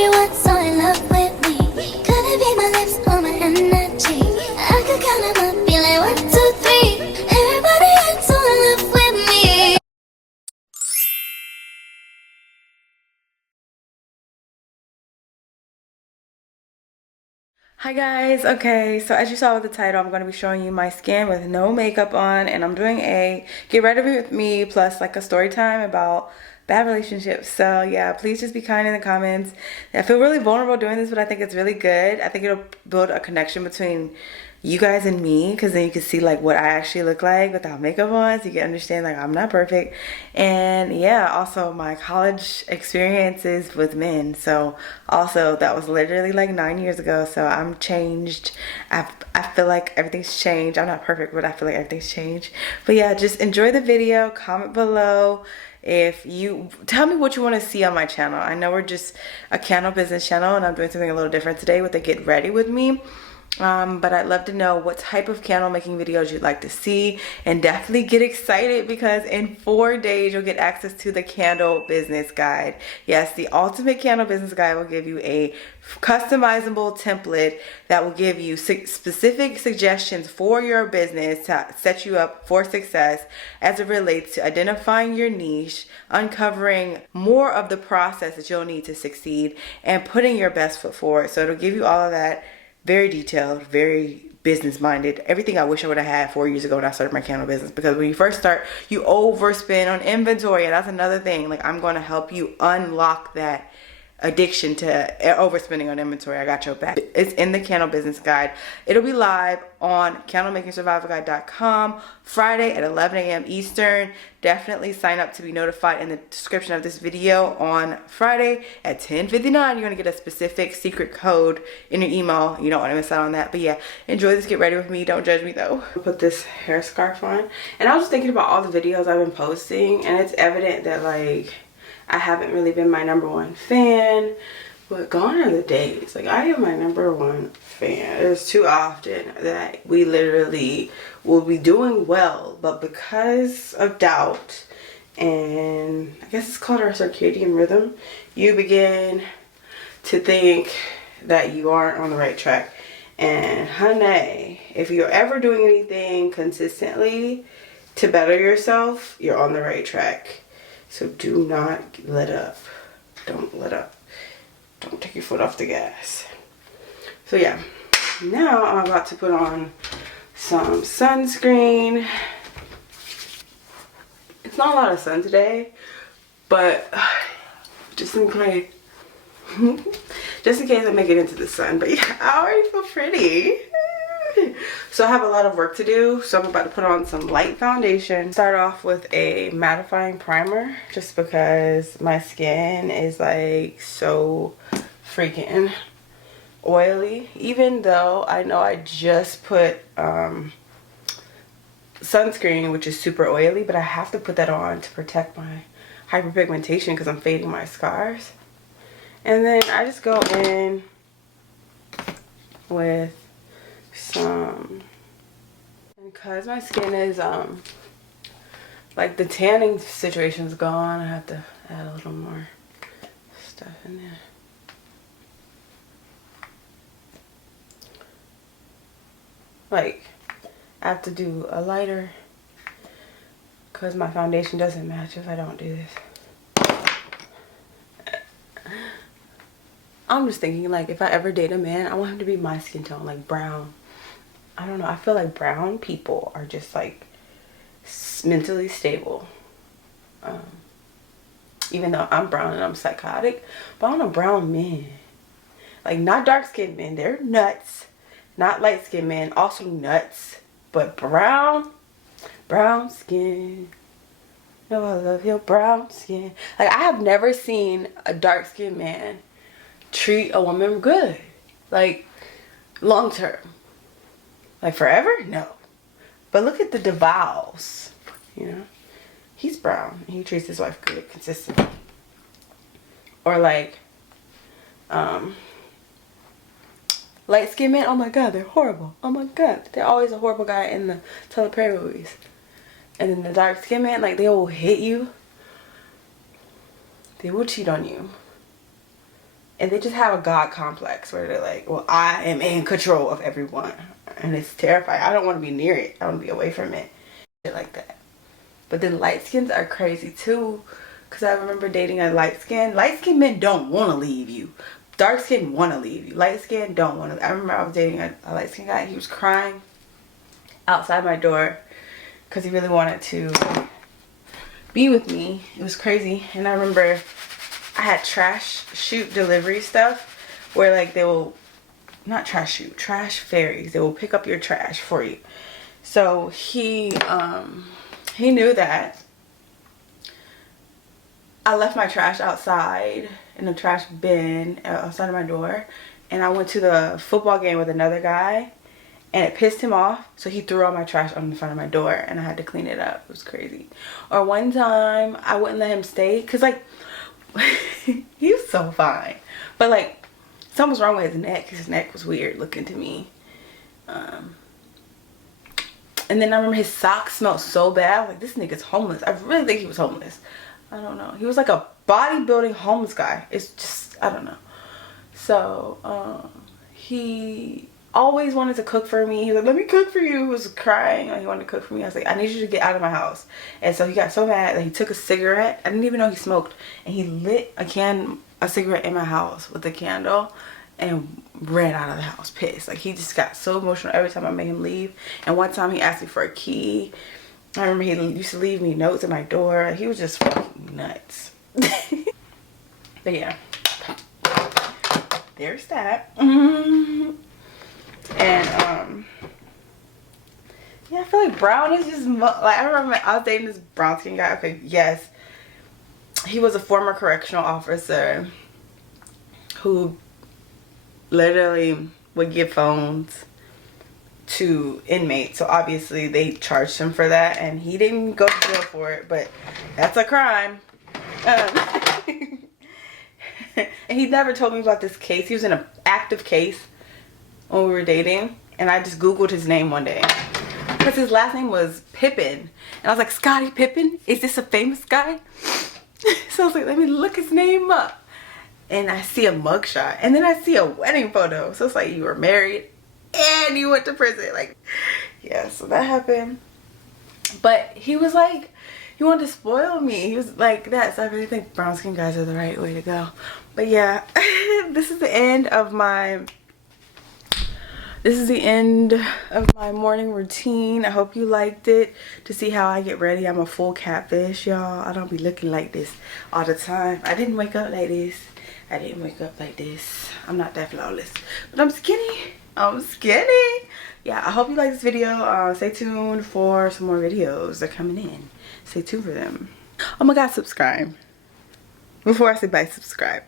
everyone so in love with me. Could it be my lips or my energy? I could count them up, be like 1, 2, 3. Everybody else so in love with me. Hi guys, okay, so as you saw with the title, I'm going to be showing you my skin with no makeup on, and I'm doing a get ready with me plus like a story time about bad relationships. So yeah, please just be kind in the comments. I feel really vulnerable doing this, but I think it's really good. I think it'll build a connection between you guys and me, because then you can see like what I actually look like without makeup on, so you can understand like I'm not perfect. And yeah, also my college experiences with men, so also that was literally like 9 years ago, so I'm changed. I feel like everything's changed. I'm not perfect, but I feel like everything's changed. But yeah, just enjoy the video, comment below if you tell me what you want to see on my channel. I know we're just a candle business channel, and I'm doing something a little different today with the get ready with me. But I'd love to know what type of candle making videos you'd like to see, and definitely get excited because in 4 days you'll get access to the candle business guide. Yes, the ultimate candle business guide will give you a customizable template that will give you specific suggestions for your business to set you up for success as it relates to identifying your niche, uncovering more of the process that you'll need to succeed, and putting your best foot forward. So it'll give you all of that. Very detailed, very business minded. Everything I wish I would have had 4 years ago when I started my candle business, because when you first start, you overspend on inventory, and that's another thing. Like, I'm going to help you unlock that addiction to overspending on inventory. I got your back. It's in the candle business guide. It'll be live on candlemakingsurvivalguide.com Friday at 11 a.m. Eastern. Definitely sign up to be notified in the description of this video on Friday at 10:59. You're going to get a specific secret code in your email. You don't want to miss out on that. But yeah, enjoy this. Get ready with me. Don't judge me though. I'll put this hair scarf on. And I was thinking about all the videos I've been posting, and it's evident that like I haven't really been my #1 fan, but gone are the days. Like, I am my #1 fan. It's too often that we literally will be doing well, but because of doubt, and I guess it's called our circadian rhythm, you begin to think that you aren't on the right track. And honey, if you're ever doing anything consistently to better yourself, you're on the right track. So do not let up. Don't let up. Don't take your foot off the gas. So yeah, now I'm about to put on some sunscreen. It's not a lot of sun today, but just in case, just in case I make it into the sun. But yeah, I already feel pretty. So I have a lot of work to do, so I'm about to put on some light foundation. Start off with a mattifying primer, just because my skin is like so freaking oily. Even though I know I just put sunscreen, which is super oily, but I have to put that on to protect my hyperpigmentation because I'm fading my scars. And then I just go in with some, because my skin is like the tanning situation's gone, I have to add a little more stuff in there. Like, I have to do a lighter because my foundation doesn't match if I don't do this. I'm just thinking, like, if I ever date a man, I want him to be my skin tone, like brown. I don't know, I feel like brown people are just like mentally stable. Even though I'm brown and I'm psychotic, but I don't know brown men. Like, not dark skinned men, they're nuts. Not light skinned men, also nuts. But brown skin. No, I love your brown skin. Like, I have never seen a dark skinned man treat a woman good. Like, long term. Like, forever? No. But look at the DeVals, you know? He's brown. He treats his wife good, consistently. Or like, light-skinned men, oh my god, they're horrible. Oh my god. They're always a horrible guy in the Tyler Perry movies. And then the dark-skinned man, like, they will hit you. They will cheat on you. And they just have a God complex where they're like, well, I am in control of everyone. And it's terrifying. I don't want to be near it. I want to be away from it. Shit like that. But then light skins are crazy too. Because I remember dating a light skin. Light skinned men don't want to leave you. Dark skin want to leave you. Light skin don't want to. I remember I was dating a light skinned guy. He was crying outside my door because he really wanted to be with me. It was crazy. And I remember I had trash chute delivery stuff where like they will, not trash chute, trash fairies. They will pick up your trash for you. So he knew that I left my trash outside in the trash bin outside of my door, and I went to the football game with another guy, and it pissed him off, so he threw all my trash on the front of my door, and I had to clean it up. It was crazy. Or one time I wouldn't let him stay because like he was so fine, but like something was wrong with his neck. His neck was weird looking to me. And then I remember his socks smelled so bad. I was like, this nigga's homeless. I really think he was homeless. I don't know. He was like a bodybuilding homeless guy. It's just, I don't know. So, he always wanted to cook for me. He was like, let me cook for you. He was crying. Like, he wanted to cook for me. I was like, I need you to get out of my house. And so he got so mad that he took a cigarette. I didn't even know he smoked. And he lit a cigarette in my house with a candle and ran out of the house pissed. Like, he just got so emotional every time I made him leave. And one time he asked me for a key. I remember he used to leave me notes at my door. He was just fucking nuts. But yeah, there's that. And yeah, I feel like brown is just like, I remember I was dating this brown skin guy. Okay, yes, he was a former correctional officer who literally would give phones to inmates, so obviously they charged him for that, and he didn't go to jail for it, but that's a crime. And he never told me about this case. He was in an active case when we were dating, and I just googled his name one day because his last name was Pippen, and I was like, Scottie Pippen, is this a famous guy? So I was like, let me look his name up, and I see a mugshot, and then I see a wedding photo. So it's like, you were married and you went to prison. Like, yeah, so that happened. But he was like, he wanted to spoil me. He was like that. So I really think brown skin guys are the right way to go. But yeah, this is the end of my morning routine. I hope you liked it. To see how I get ready, I'm a full catfish, y'all. I don't be looking like this all the time. I didn't wake up like this. I didn't wake up like this. I'm not that flawless, but I'm skinny. I'm skinny. Yeah, I hope you like this video. Stay tuned for some more videos. They're coming in. Stay tuned for them. Oh my god, subscribe. Before I say bye, subscribe.